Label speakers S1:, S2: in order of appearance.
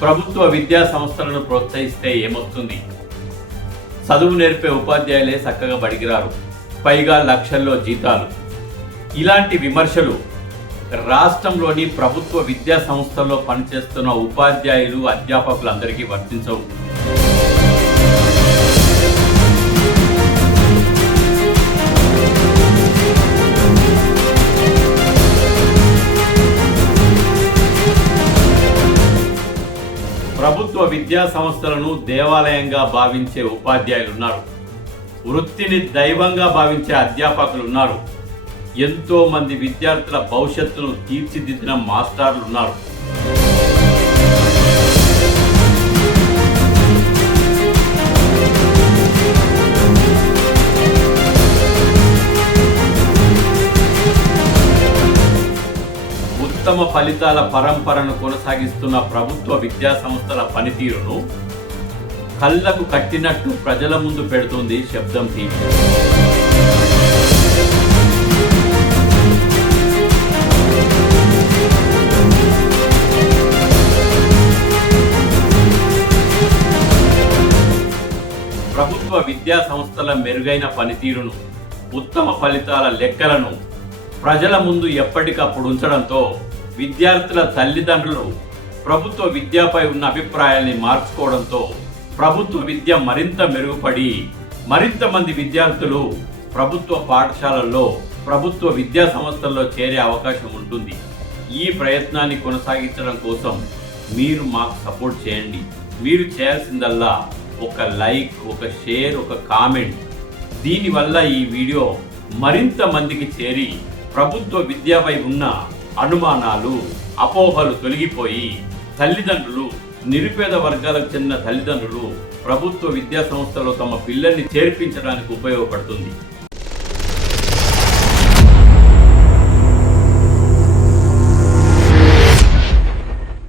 S1: ప్రభుత్వ విద్యా సంస్థలను ప్రోత్సహిస్తే ఏమొస్తుంది? చదువు నేర్పే ఉపాధ్యాయులే చక్కగా బడిగిరారు. పైగా లక్షల్లో జీతాలు. ఇలాంటి విమర్శలు రాష్ట్రంలోని ప్రభుత్వ విద్యా సంస్థల్లో పనిచేస్తున్న ఉపాధ్యాయులు అధ్యాపకులందరికీ వర్తించవు. ప్రభుత్వ విద్యా సంస్థలను దేవాలయంగా భావించే ఉపాధ్యాయులు ఉన్నారు వృత్తిని దైవంగా భావించే అధ్యాపకులు ఉన్నారు ఎంతో మంది విద్యార్థుల భవిష్యత్తును తీర్చిదిద్దిన మాస్టర్లు ఉత్తమ ఫలితాల పరంపరను కొనసాగిస్తున్న ప్రభుత్వ విద్యా సంస్థల పనితీరును కళ్ళకు కట్టినట్టు ప్రజల ముందు పెడుతుంది శబ్దం టీవీ. ప్రభుత్వ విద్యా సంస్థల మెరుగైన పనితీరును ఉత్తమ ఫలితాల లెక్కలను ప్రజల ముందు ఎప్పటికప్పుడు ఉంచడంతో విద్యార్థుల తల్లిదండ్రులు ప్రభుత్వ విద్యపై ఉన్న అభిప్రాయాల్ని మార్చుకోవడంతో ప్రభుత్వ విద్య మరింత మెరుగుపడి మరింత మంది విద్యార్థులు ప్రభుత్వ పాఠశాలల్లో ప్రభుత్వ విద్యా సంస్థల్లో చేరే అవకాశం ఉంటుంది. ఈ ప్రయత్నాన్ని కొనసాగించడం కోసం మీరు మాకు సపోర్ట్ చేయండి. మీరు చేయాల్సిందల్లా ఒక లైక్ ఒక షేర్ ఒక కామెంట్. దీనివల్ల ఈ వీడియో మరింత మందికి చేరి ప్రభుత్వ విద్యపై ఉన్న అనుమానాలు అపోహలు తొలగిపోయి తల్లిదండ్రులు నిరుపేద వర్గాలకు చెందిన తల్లిదండ్రులు ప్రభుత్వ విద్యా సంస్థలో తమ పిల్లల్ని చేర్పించడానికి ఉపయోగపడుతుంది.